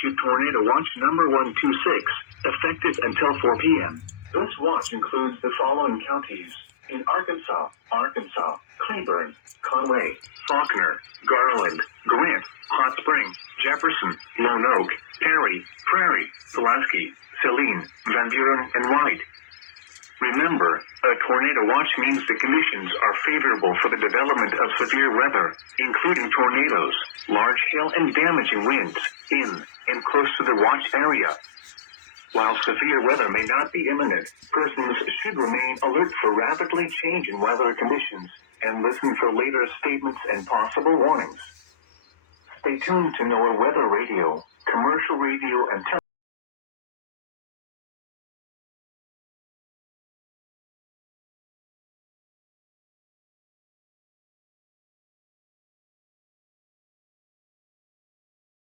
issued Tornado Watch number 126, effective until 4 p.m. This watch includes the following counties: in Arkansas, Cleburne, Conway, Faulkner, Garland, Grant, Hot Spring, Jefferson, Lone Oak, Perry, Prairie, Pulaski, Saline, Van Buren, and White. Remember, a tornado watch means the conditions are favorable for the development of severe weather, including tornadoes, large hail and damaging winds, in and close to the watch area. While severe weather may not be imminent, persons should remain alert for rapidly changing weather conditions and listen for later statements and possible warnings. Stay tuned to NOAA Weather Radio, commercial radio, and